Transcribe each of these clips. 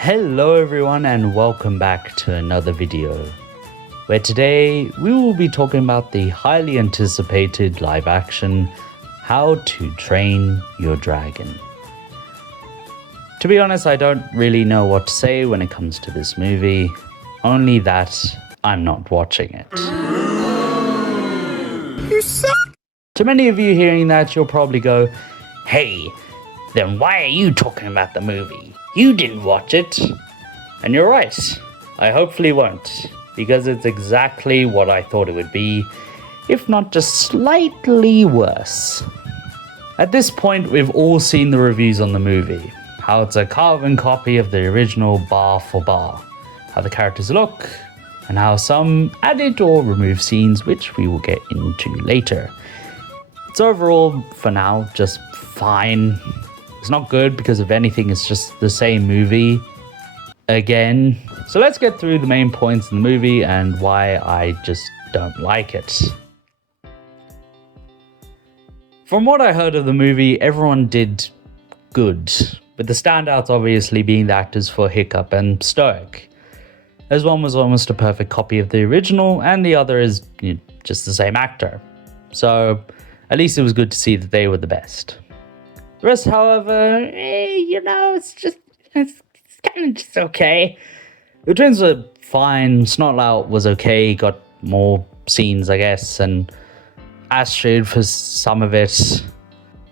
Hello everyone and welcome back to another video, where today we will be talking about the highly anticipated live action How to Train Your Dragon. To be honest, I don't really know what to say when it comes to this movie, only that I'm not watching it. You suck! To many of you hearing that, you'll probably go, "Hey, then why are you talking about the movie? You didn't watch it." And you're right, I hopefully won't, because it's exactly what I thought it would be, if not just slightly worse. At this point, we've all seen the reviews on the movie, how it's a carbon copy of the original bar for bar, how the characters look, and how some added or removed scenes, which we will get into later. It's overall, for now, just fine. It's not good because if anything, it's just the same movie again. So let's get through the main points in the movie and why I just don't like it. From what I heard of the movie, everyone did good, with the standouts obviously being the actors for Hiccup and Stoic, as one was almost a perfect copy of the original and the other is just the same actor. So at least it was good to see that they were the best. The rest, however, it's kind of just okay. The twins were fine. Snotlout was okay, got more scenes, I guess, and Astrid for some of it.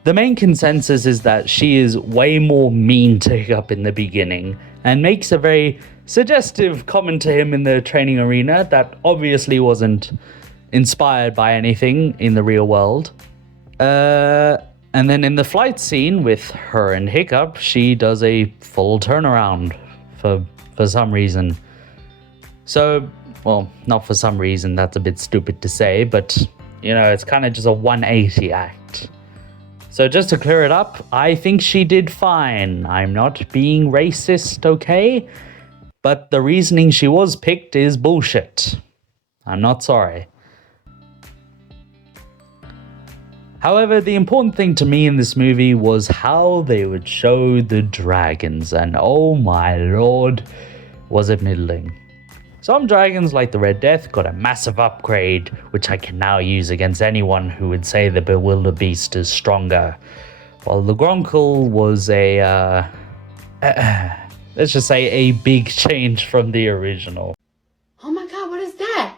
The main consensus is that she is way more mean to Hiccup in the beginning and makes a very suggestive comment to him in the training arena that obviously wasn't inspired by anything in the real world. And then in the flight scene with her and Hiccup, she does a full turnaround for some reason. So, well, not for some reason, that's a bit stupid to say, but, it's kind of just a 180 act. So just to clear it up, I think she did fine. I'm not being racist, okay? But the reasoning she was picked is bullshit. I'm not sorry. However, the important thing to me in this movie was how they would show the dragons, and oh my lord, was it middling. Some dragons, like the Red Death, got a massive upgrade, which I can now use against anyone who would say the Bewildered Beast is stronger, while the Gronkel was let's just say a big change from the original. Oh my god, what is that?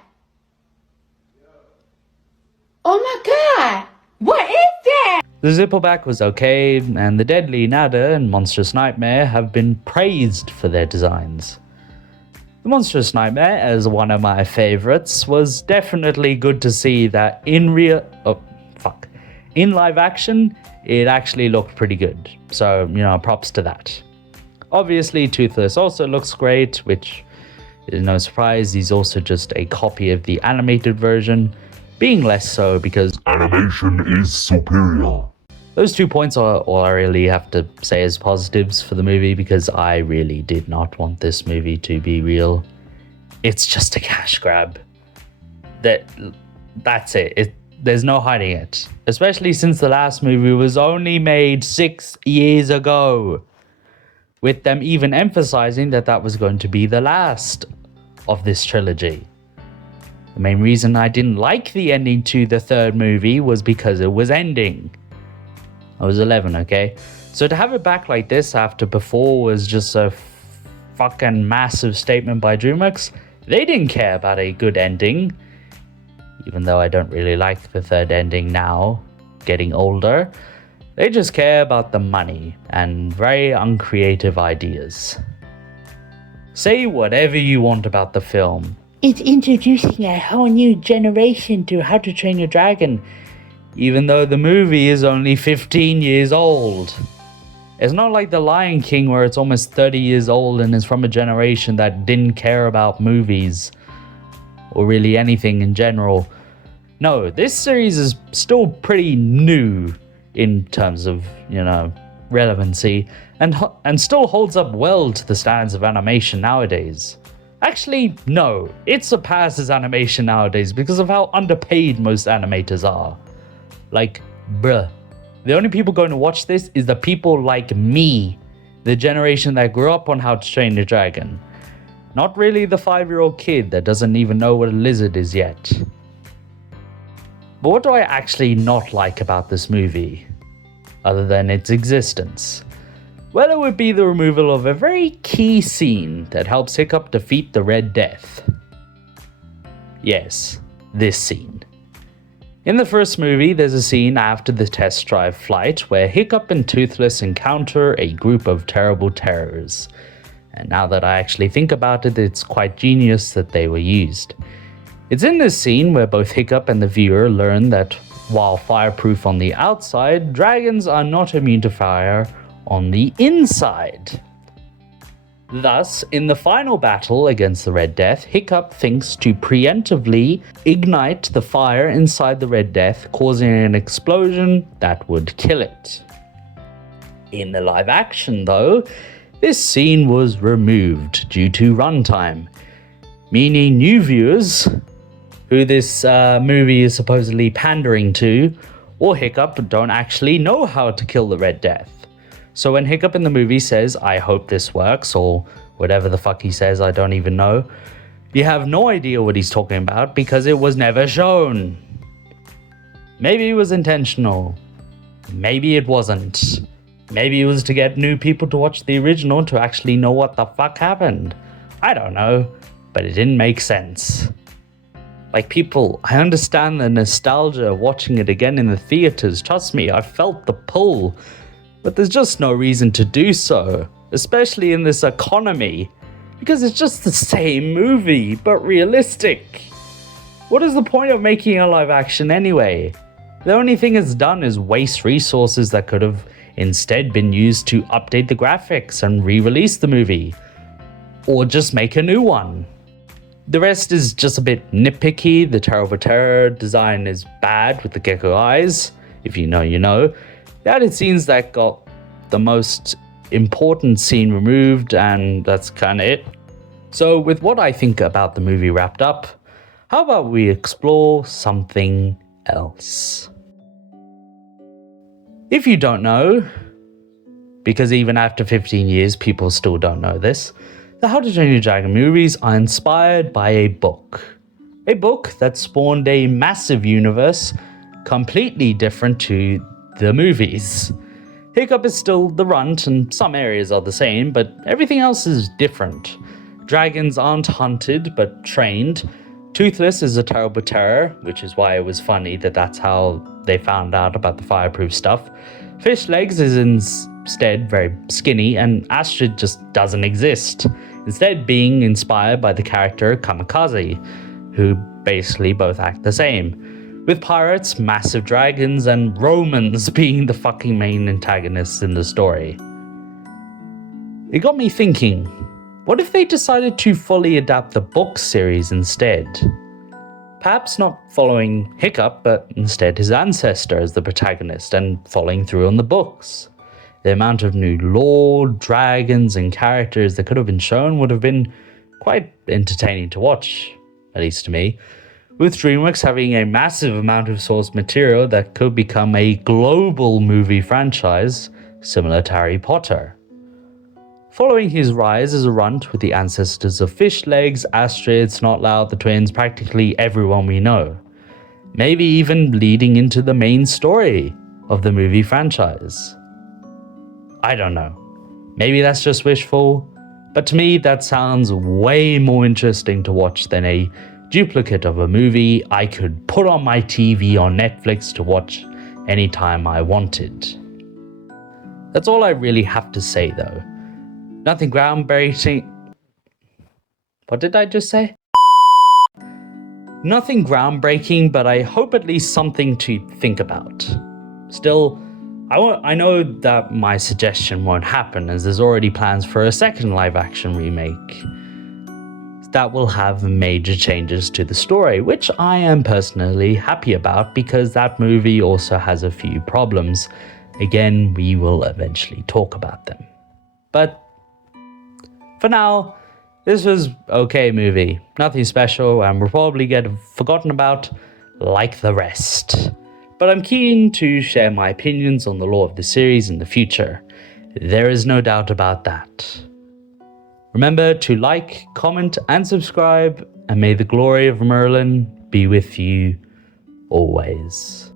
Oh my god! What is that? The Zipperback was okay, and the Deadly Nada and Monstrous Nightmare have been praised for their designs. The Monstrous Nightmare, as one of my favorites, was definitely good to see that in live action, it actually looked pretty good. So, props to that. Obviously, Toothless also looks great, which is no surprise. He's also just a copy of the animated version, being less so because animation is superior. Those 2 points are all I really have to say as positives for the movie, because I really did not want this movie to be real. It's just a cash grab. That's it. There's no hiding it. Especially since the last movie was only made 6 years ago, with them even emphasizing that was going to be the last of this trilogy. The main reason I didn't like the ending to the third movie was because it was ending. I was 11, okay? So to have it back like this after before was just a fucking massive statement by DreamWorks. They didn't care about a good ending, even though I don't really like the third ending now, getting older. They just care about the money and very uncreative ideas. Say whatever you want about the film. It's introducing a whole new generation to How to Train Your Dragon, even though the movie is only 15 years old. It's not like The Lion King, where it's almost 30 years old and is from a generation that didn't care about movies, or really anything in general. No, this series is still pretty new in terms of, relevancy, and still holds up well to the standards of animation nowadays. Actually, no, it surpasses animation nowadays because of how underpaid most animators are. Like, bruh. The only people going to watch this is the people like me The generation that grew up on How to Train Your Dragon. Not really the 5-year-old kid that doesn't even know what a lizard is yet. But what do I actually not like about this movie, other than its existence? Well, it would be the removal of a very key scene that helps Hiccup defeat the Red Death. Yes, this scene. In the first movie, there's a scene after the test drive flight where Hiccup and Toothless encounter a group of terrible terrors. And now that I actually think about it, it's quite genius that they were used. It's in this scene where both Hiccup and the viewer learn that while fireproof on the outside, dragons are not immune to fire on the inside. Thus, in the final battle against the Red Death, Hiccup thinks to preemptively ignite the fire inside the Red Death, causing an explosion that would kill it. In the live action, though, this scene was removed due to runtime, meaning new viewers, who this movie is supposedly pandering to, or Hiccup, don't actually know how to kill the Red Death. So when Hiccup in the movie says, "I hope this works," or whatever the fuck he says, I don't even know, you have no idea what he's talking about because it was never shown. Maybe it was intentional. Maybe it wasn't. Maybe it was to get new people to watch the original to actually know what the fuck happened. I don't know, but it didn't make sense. Like, people, I understand the nostalgia of watching it again in the theaters. Trust me, I felt the pull. But there's just no reason to do so, especially in this economy, because it's just the same movie, but realistic. What is the point of making a live action anyway? The only thing it's done is waste resources that could have instead been used to update the graphics and re-release the movie, or just make a new one. The rest is just a bit nitpicky. The Terrible Terror design is bad with the gecko eyes. If you know, you know. The added scenes that got the most important scene removed, and that's kind of it. So with what I think about the movie wrapped up, how about we explore something else? If you don't know, because even after 15 years people still don't know this, the How to Train Your Dragon movies are inspired by a book. A book that spawned a massive universe completely different to the movies. Hiccup is still the runt and some areas are the same, but everything else is different. Dragons aren't hunted but trained. Toothless is a terrible terror, which is why it was funny that that's how they found out about the fireproof stuff. Fish Legs is instead very skinny, and Astrid just doesn't exist, instead being inspired by the character Kamikaze, who basically both act the same. With pirates, massive dragons, and Romans being the fucking main antagonists in the story. It got me thinking, what if they decided to fully adapt the book series instead? Perhaps not following Hiccup, but instead his ancestor as the protagonist and following through on the books. The amount of new lore, dragons, and characters that could have been shown would have been quite entertaining to watch, at least to me. With DreamWorks having a massive amount of source material that could become a global movie franchise, similar to Harry Potter. Following his rise as a runt with the ancestors of Fish Legs, Astrid, Snotlout, the twins, practically everyone we know. Maybe even leading into the main story of the movie franchise. I don't know. Maybe that's just wishful, but to me that sounds way more interesting to watch than a duplicate of a movie I could put on my TV on Netflix to watch anytime I wanted. That's all I really have to say though. Nothing groundbreaking. What did I just say? Nothing groundbreaking, but I hope at least something to think about. Still, I know that my suggestion won't happen, as there's already plans for a second live-action remake that will have major changes to the story, which I am personally happy about because that movie also has a few problems. Again, we will eventually talk about them. But for now, this was okay movie. Nothing special and will probably get forgotten about like the rest. But I'm keen to share my opinions on the lore of the series in the future. There is no doubt about that. Remember to like, comment, and subscribe, and may the glory of Merlin be with you always.